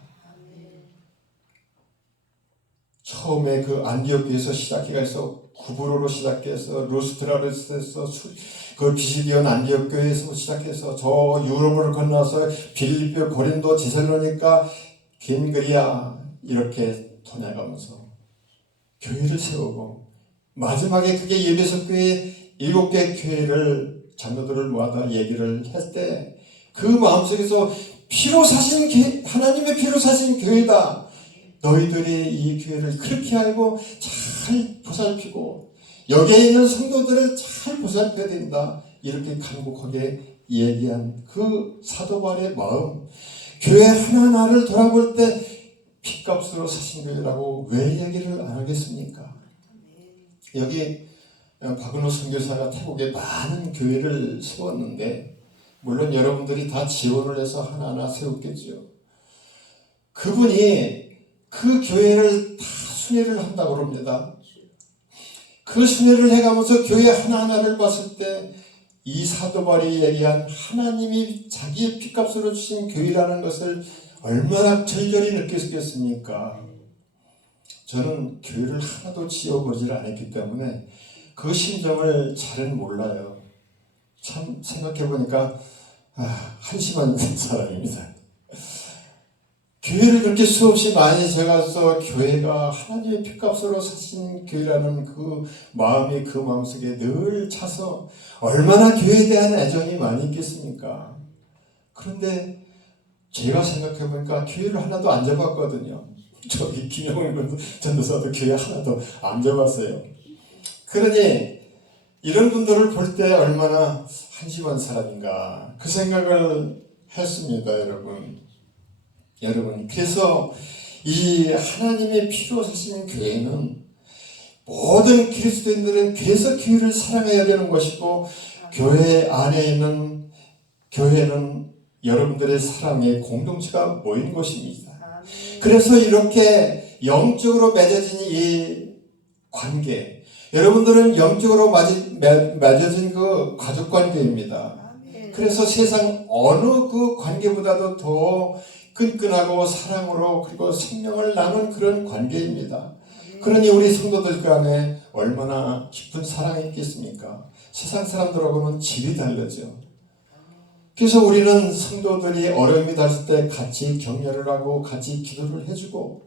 처음에 그 안디옥에서 시작해서 구브로로 시작해서 루스트라로에서 그 비시디온 안디옥 교회에서 시작해서 저 유럽을 건너서 빌립보, 고린도, 데살로니가, 겐그리아 이렇게 도내가면서 교회를 세우고 마지막에 그게 예배석 교회 7개 교회를 장로들을 모아다 얘기를 할 때 그 마음속에서 피로 사신 하나님의 피로 사신 교회다. 너희들이 이 교회를 그렇게 알고 잘 보살피고 여기에 있는 성도들을 잘 보살펴야 된다. 이렇게 간곡하게 얘기한 그 사도 바울의 마음, 교회 하나하나를 돌아볼 때 핏값으로 사신 교회라고 왜 얘기를 안 하겠습니까? 여기 박은호 선교사가 태국에 많은 교회를 세웠는데 물론 여러분들이 다 지원을 해서 하나하나 세웠겠죠. 그분이 그 교회를 다 순회를 한다고 합니다. 그 순회를 해가면서 교회 하나하나를 봤을 때 이 사도 바울이 얘기한 하나님이 자기의 핏값으로 주신 교회라는 것을 얼마나 절절히 느꼈겠습니까? 저는 교회를 하나도 지어보질 않았기 때문에 그 심정을 잘은 몰라요. 참 생각해보니까 한심한 사람입니다. 교회를 그렇게 수없이 많이 지어가서 교회가 하나님의 핏값으로 사신 교회라는 그 마음이 그 마음속에 늘 차서 얼마나 교회에 대한 애정이 많이 있겠습니까? 그런데 제가 생각해보니까 교회를 하나도 안 잡았거든요. 저기 김영훈 전도사도 교회 하나도 안 잡았어요. 그러니 이런 분들을 볼 때 얼마나 한심한 사람인가 그 생각을 했습니다, 여러분. 그래서 이 하나님의 피로 사신 교회는 모든 그리스도인들은 그래서 교회를 사랑해야 되는 것이고 교회 안에 있는 교회는 여러분들의 사랑의 공동체가 모인 것입니다. 그래서 이렇게 영적으로 맺어진 이 관계, 여러분들은 영적으로 맺어진 그 가족 관계입니다. 그래서 세상 어느 그 관계보다도 더 끈끈하고 사랑으로 그리고 생명을 나눈 그런 관계입니다. 그러니 우리 성도들 간에 얼마나 깊은 사랑이 있겠습니까? 세상 사람들하고는 질이 다르죠. 그래서 우리는 성도들이 어려움이 닿을 때 같이 격려를 하고 같이 기도를 해주고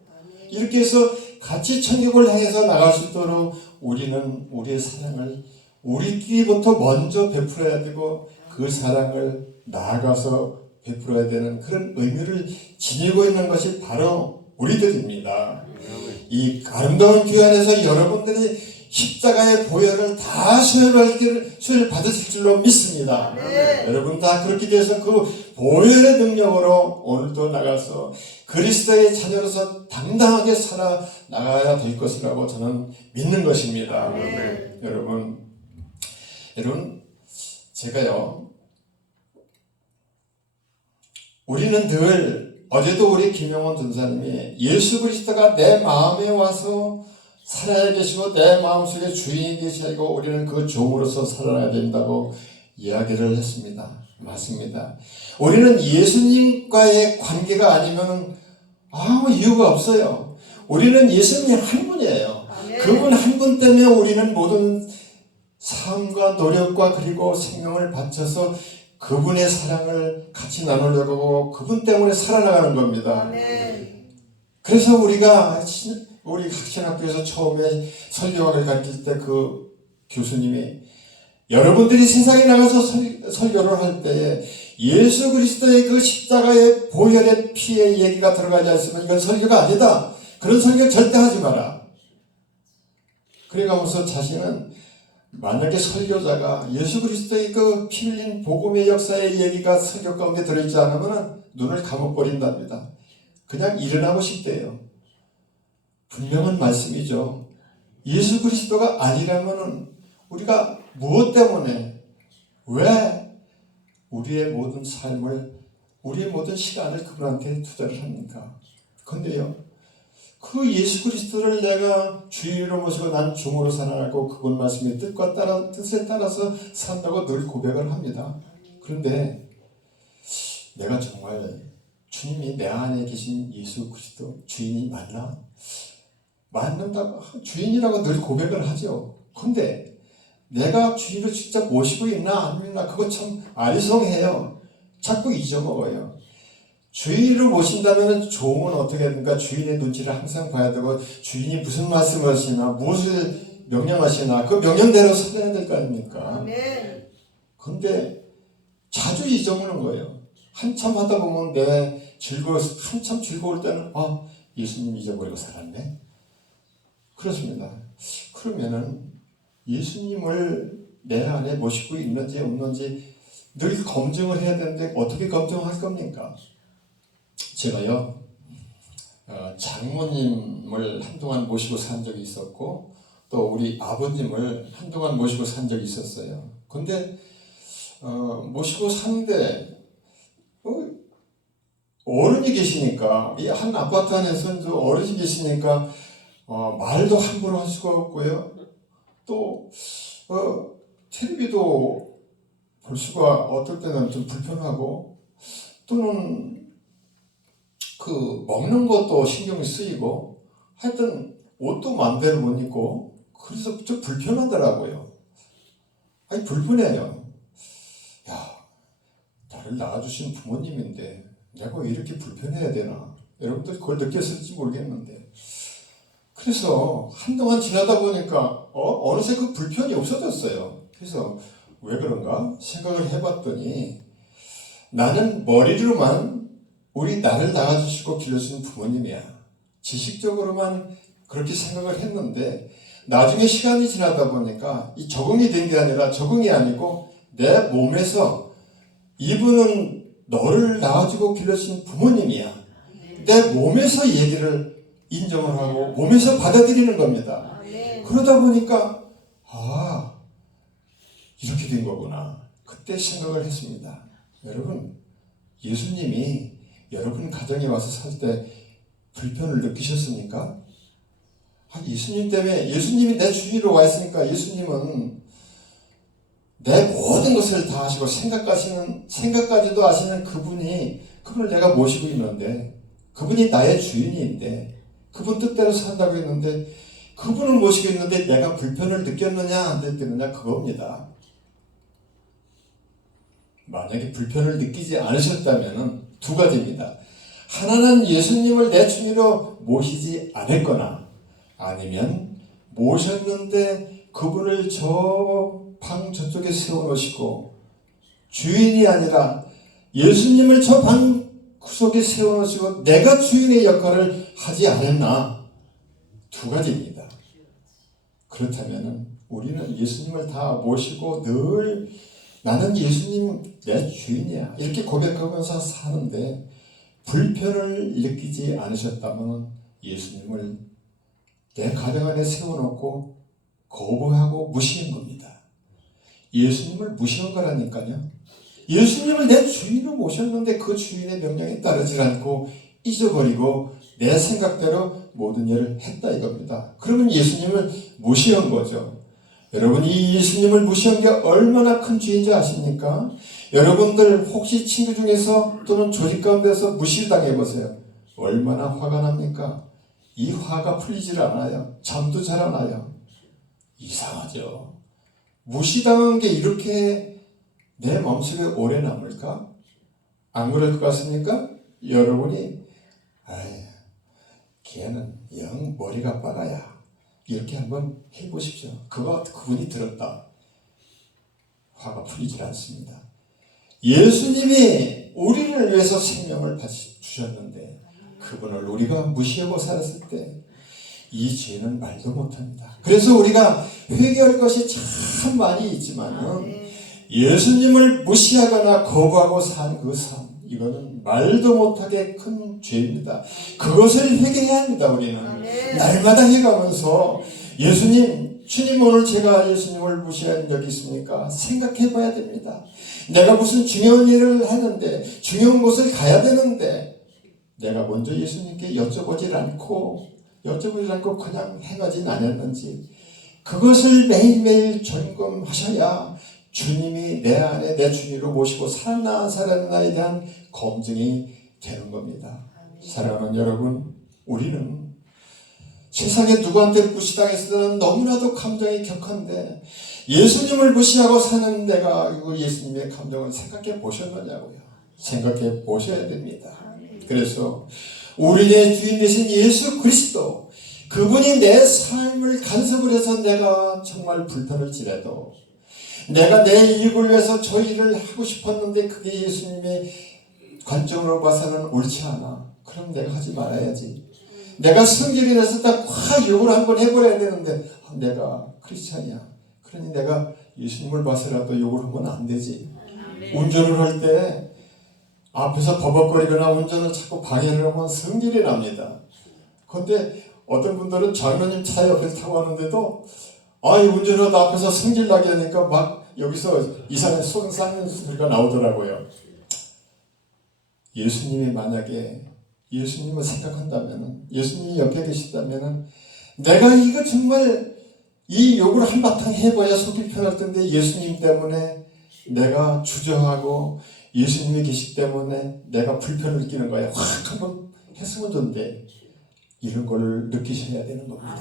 이렇게 해서 같이 천국을 향해서 나갈 수 있도록 우리는 우리의 사랑을 우리끼리부터 먼저 베풀어야 되고 그 사랑을 나아가서 베풀어야 되는 그런 의미를 지니고 있는 것이 바로 우리들입니다. 이 아름다운 교회 안에서 여러분들이 십자가의 보혈을 다 수혈 받으실 줄로 믿습니다. 여러분 다 그렇게 돼서 그 보혈의 능력으로 오늘도 나가서 그리스도의 자녀로서 당당하게 살아 나가야 될 것이라고 저는 믿는 것입니다. 여러분 제가요, 우리는 늘 어제도 우리 김영원 전사님이 예수 그리스도가 내 마음에 와서 살아야 계시고 내 마음속에 주인이 계시고 우리는 그 종으로서 살아야 된다고 이야기를 했습니다. 맞습니다. 우리는 예수님과의 관계가 아니면 아무 이유가 없어요. 우리는 예수님이 한 분이에요. 그분 한 분 때문에 우리는 모든 삶과 노력과 그리고 생명을 바쳐서 그분의 사랑을 같이 나누려고 그분 때문에 살아나가는 겁니다. 그래서 우리가 우리 학생학교에서 처음에 설교학을 가르칠 때 그 교수님이 여러분들이 세상에 나가서 설교를 할 때에 예수 그리스도의 그 십자가의 보혈의 피의 얘기가 들어가지 않으면 이건 설교가 아니다. 그런 설교 절대 하지 마라. 그래가면서 자신은 만약에 설교자가 예수 그리스도의 그 피 흘린 복음의 역사의 얘기가 설교 가운데 들어있지 않으면 눈을 감아버린답니다. 그냥 일어나고 싶대요. 분명한 말씀이죠. 예수 그리스도가 아니라면 우리가 무엇 때문에 왜 우리의 모든 삶을 우리의 모든 시간을 그분한테 투자를 합니까? 그런데요, 그 예수 그리스도를 내가 주인으로 모시고 난 종으로 살아가고 그분 말씀의 뜻에 따라서 산다고 늘 고백을 합니다. 그런데 내가 정말 주님이 내 안에 계신 예수 그리스도 주인이 맞나? 맞는다고 주인이라고 늘 고백을 하죠. 그런데 내가 주인을 직접 모시고 있나 안 있나 그거 참 아리송해요. 자꾸 잊어먹어요. 주인으로 모신다면 종은 어떻게 됩니까? 주인의 눈치를 항상 봐야 되고 주인이 무슨 말씀을 하시나 무엇을 명령하시나 그 명령대로 살아야 될 거 아닙니까? 그런데 자주 잊어먹는 거예요. 한참 하다 보면 한참 즐거울 때는 예수님 잊어버리고 살았네. 그렇습니다. 그러면은 예수님을 내 안에 모시고 있는지 없는지 늘 검증을 해야 되는데 어떻게 검증할 겁니까? 제가요 장모님을 한동안 모시고 산 적이 있었고 또 우리 아버님을 한동안 모시고 산 적이 있었어요. 근데 모시고 사는데 어른이 계시니까 이 한 아파트 안에서 어른이 계시니까 말도 함부로 할 수가 없고요. 또 텔레비도 볼 수가 어떨 때는 좀 불편하고 또는 그 먹는 것도 신경이 쓰이고 하여튼 옷도 마음대로 못 입고 그래서 좀 불편하더라고요. 아니 불편해요. 야, 나를 낳아주신 부모님인데 내가 왜 이렇게 불편해야 되나? 여러분들 그걸 느꼈을지 모르겠는데 그래서 한동안 지나다 보니까 어느새 그 불편이 없어졌어요. 그래서 왜 그런가 생각을 해봤더니 나는 머리로만 우리 나를 낳아주시고 길러주신 부모님이야. 지식적으로만 그렇게 생각을 했는데 나중에 시간이 지나다 보니까 이 적응이 된 게 아니라 적응이 아니고 내 몸에서 이분은 너를 낳아주고 길러주신 부모님이야. 내 몸에서 얘기를 인정을 하고 몸에서 받아들이는 겁니다. 그러다 보니까 이렇게 된 거구나. 그때 생각을 했습니다. 여러분 예수님이 여러분 가정에 와서 살 때 불편을 느끼셨습니까? 예수님 때문에 예수님이 내 주위로 와 있으니까 예수님은 내 모든 것을 다 아시고 생각까지도 아시는 그분을 내가 모시고 있는데 그분이 나의 주인인데 그분 뜻대로 산다고 했는데 그분을 모시고 있는데 내가 불편을 느꼈느냐 안 느꼈느냐 그겁니다. 만약에 불편을 느끼지 않으셨다면 두 가지입니다. 하나는 예수님을 내 주인으로 모시지 않았거나 아니면 모셨는데 그분을 저 방 저쪽에 세워놓으시고 주인이 아니라 예수님을 저 방 구석에 세워놓으시고 내가 주인의 역할을 하지 않았나 두 가지입니다. 그렇다면 우리는 예수님을 다 모시고 늘 나는 예수님 내 주인이야 이렇게 고백하면서 사는데 불편을 느끼지 않으셨다면 예수님을 내 가정 안에 세워놓고 거부하고 무시한 겁니다. 예수님을 무시한 거라니까요. 예수님을 내 주인으로 모셨는데 그 주인의 명령에 따르지 않고 잊어버리고 내 생각대로 모든 일을 했다 이겁니다. 그러면 예수님을 무시한 거죠. 여러분 이 예수님을 무시한 게 얼마나 큰 죄인지 아십니까? 여러분들 혹시 친구 중에서 또는 조직 가운데서 무시를 당해보세요. 얼마나 화가 납니까? 이 화가 풀리질 않아요. 잠도 잘 안 와요. 이상하죠. 무시당한 게 이렇게 내 마음속에 오래 남을까? 안 그럴 것 같습니까? 여러분이 걔는 영 머리가 빠가야 이렇게 한번 해보십시오. 그분이 들었다. 화가 풀리질 않습니다. 예수님이 우리를 위해서 생명을 주셨는데 그분을 우리가 무시하고 살았을 때 이 죄는 말도 못합니다. 그래서 우리가 회개할 것이 참 많이 있지만 예수님을 무시하거나 거부하고 산 그 삶, 이거는 말도 못하게 큰 죄입니다. 그것을 회개해야 합니다. 우리는 날마다 해가면서 예수님, 주님, 오늘 제가 예수님을 무시한 적이 있습니까? 생각해 봐야 됩니다. 내가 무슨 중요한 일을 하는데, 중요한 곳을 가야 되는데 내가 먼저 예수님께 여쭤보질 않고 그냥 행하진 않았는지, 그것을 매일매일 점검하셔야 주님이 내 안에 내 주님으로 모시고 살았나에 대한 검증이 되는 겁니다. 사랑하는 여러분, 우리는 세상에 누구한테 무시당했을 때는 너무나도 감정이 격한데 예수님을 무시하고 사는 내가 예수님의 감정을 생각해 보셨느냐고요. 생각해 보셔야 됩니다. 그래서 우리의 주인 되신 예수 그리스도, 그분이 내 삶을 간섭을 해서 내가 정말 불편을 지래도, 내가 내 이익을 위해서 저 일을 하고 싶었는데 그게 예수님의 관점으로 봐서는 옳지 않아. 그럼 내가 하지 말아야지. 내가 성질이 나서 딱 확 욕을 한번 해버려야 되는데 내가 크리스찬이야. 그러니 내가 예수님을 봐서라도 욕을 하면 안 되지. 운전을 할 때 앞에서 버벅거리거나 운전을 자꾸 방해를 하면 성질이 납니다. 그런데 어떤 분들은 장로님 차 옆에서 타고 가는데도 이 운전하다 앞에서 성질 나게 하니까 막 여기서 이상한 속상한 소리가 나오더라고요. 예수님이 만약에 예수님을 생각한다면, 예수님이 옆에 계시다면 내가 이거 정말 이 욕을 한바탕 해봐야 속이 편할 텐데 예수님 때문에 내가 주저하고 예수님이 계시기 때문에 내가 불편을 느끼는 거야. 확 한번 했으면 좋은데, 이런 걸 느끼셔야 되는 겁니다.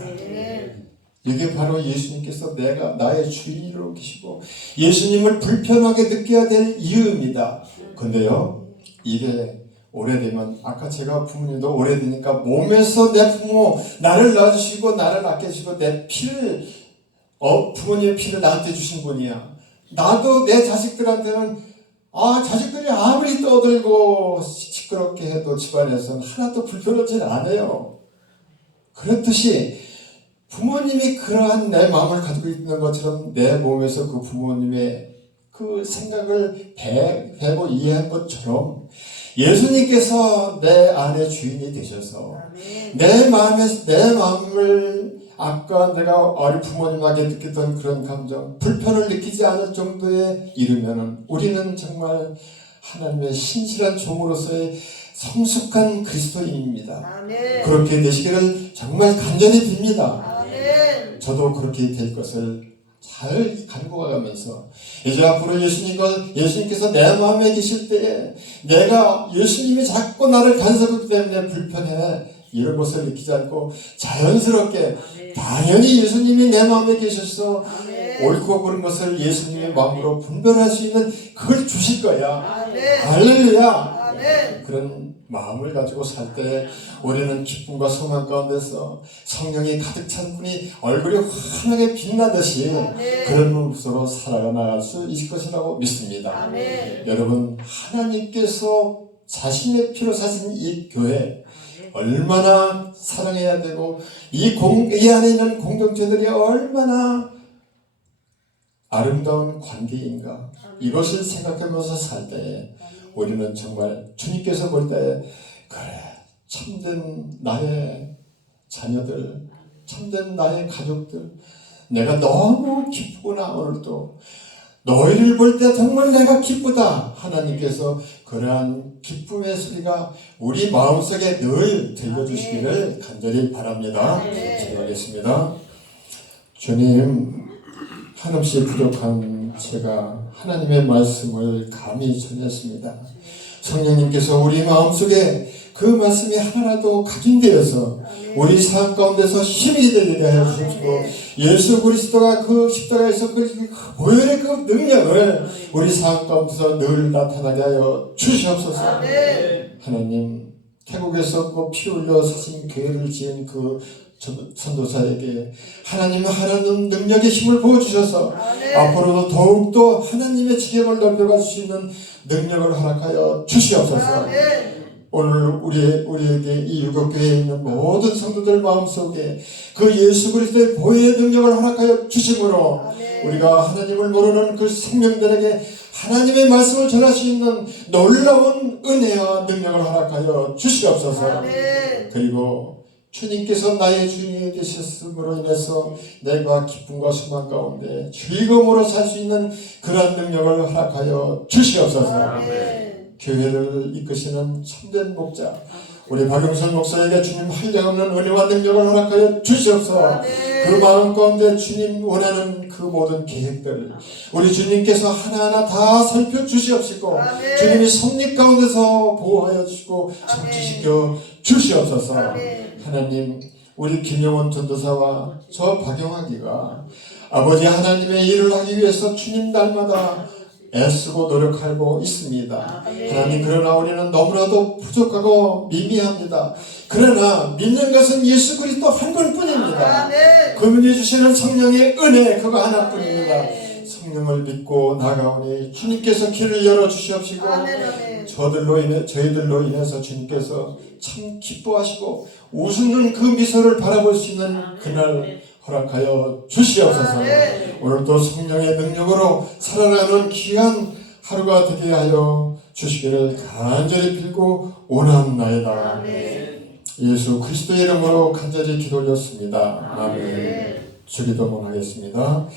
이게 바로 예수님께서 나의 주인으로 계시고 예수님을 불편하게 느껴야 될 이유입니다. 근데요, 이게 오래되면, 아까 제가 부모님도 오래되니까 몸에서 내 부모, 나를 낳아주시고 나를 아껴주시고 내 피를, 부모님의 피를 나한테 주신 분이야. 나도 내 자식들한테는 자식들이 아무리 떠들고 시끄럽게 해도 집안에서는 하나도 불편하지 않아요. 그렇듯이 부모님이 그러한 내 마음을 가지고 있는 것처럼 내 몸에서 그 부모님의 그 생각을 배고 이해한 것처럼 예수님께서 내 안의 주인이 되셔서 내 마음을 아까 내가 어린 부모님에게 느꼈던 그런 감정, 불편을 느끼지 않을 정도에 이르면은 우리는 정말 하나님의 신실한 종으로서의 성숙한 그리스도인입니다. 그렇게 되시기를 정말 간절히 빕니다. 저도 그렇게 될 것을 잘 간구하면서 이제 앞으로 예수님께서 내 마음에 계실 때에 내가 예수님이 자꾸 나를 간섭하기 때문에 불편해, 이런 것을 느끼지 않고 자연스럽게 당연히 예수님이 내 마음에 계셔서 옳고 그른 것을 예수님의 마음으로 분별할 수 있는 그걸 주실 거야. 할렐루야. 그런 마음을 가지고 살 때 우리는 기쁨과 소망 가운데서 성령이 가득 찬 분이 얼굴이 환하게 빛나듯이 그런 모습으로 살아가 나갈 수 있을 것이라고 믿습니다. 여러분, 하나님께서 자신의 피로 사신 이 교회 얼마나 사랑해야 되고 이 안에 있는 공동체들이 얼마나 아름다운 관계인가, 이것을 생각하면서 살 때 우리는 정말 주님께서 볼 때 그래, 참된 나의 자녀들, 참된 나의 가족들, 내가 너무 기쁘구나. 오늘도 너희를 볼 때 정말 내가 기쁘다. 하나님께서 그러한 기쁨의 소리가 우리 마음속에 늘 들려주시기를 간절히 바랍니다. 기도하겠습니다. 주님, 한없이 부족한 제가 하나님의 말씀을 감히 전했습니다. 성령님께서 우리 마음속에 그 말씀이 하나라도 각인되어서 우리 삶 가운데서 힘이 되게 하여 주시고 예수 그리스도가 그 십자가에서 그 보혈의 그 능력을 우리 삶 가운데서 늘 나타나게 하여 주시옵소서. 하나님, 태국에서 그 피 흘려 사신 교회를 지은 그 선도사에게 하나님 하나님 능력의 힘을 부어주셔서 앞으로도 더욱더 하나님의 지경을 넓혀갈 수 있는 능력을 허락하여 주시옵소서. 오늘 우리에게 이 유곡교회에 있는 모든 성도들 마음속에 그 예수 그리스도의 보혜의 능력을 허락하여 주심으로 우리가 하나님을 모르는 그 생명들에게 하나님의 말씀을 전할 수 있는 놀라운 은혜와 능력을 허락하여 주시옵소서. 그리고 주님께서 나의 주인이 되셨음으로 인해서 내가 기쁨과 소망 가운데 즐거움으로 살 수 있는 그러한 능력을 허락하여 주시옵소서. 교회를 이끄시는 참된 목자 우리 박영선 목사에게 주님 한량없는 은혜와 능력을 허락하여 주시옵소서. 그 마음 가운데 주님 원하는 그 모든 계획들 우리 주님께서 하나하나 다 살펴주시옵시고 주님이 섭리 가운데서 보호하여 주시고 성취시켜 주시옵소서. 하나님 우리 김영원 전도사와 저 박영학이가 아버지 하나님의 일을 하기 위해서 주님 날마다 애쓰고 노력하고 있습니다. 하나님 그러나 우리는 너무나도 부족하고 미미합니다. 그러나 믿는 것은 예수 그리스도 한 분뿐입니다. 그분이 주시는 성령의 은혜 그거 하나뿐입니다. 성령을 믿고 나가오니 주님께서 길을 열어 주시옵시고 저희들로 인해서 주님께서 참 기뻐하시고 웃는 그 미소를 바라볼 수 있는 그날 허락하여 주시옵소서. 오늘도 성령의 능력으로 살아가는 귀한 하루가 되게 하여 주시기를 간절히 빌고 원하옵나이다. 예수 그리스도의 이름으로 간절히 기도 올렸습니다. 아멘. 주기도문 하겠습니다.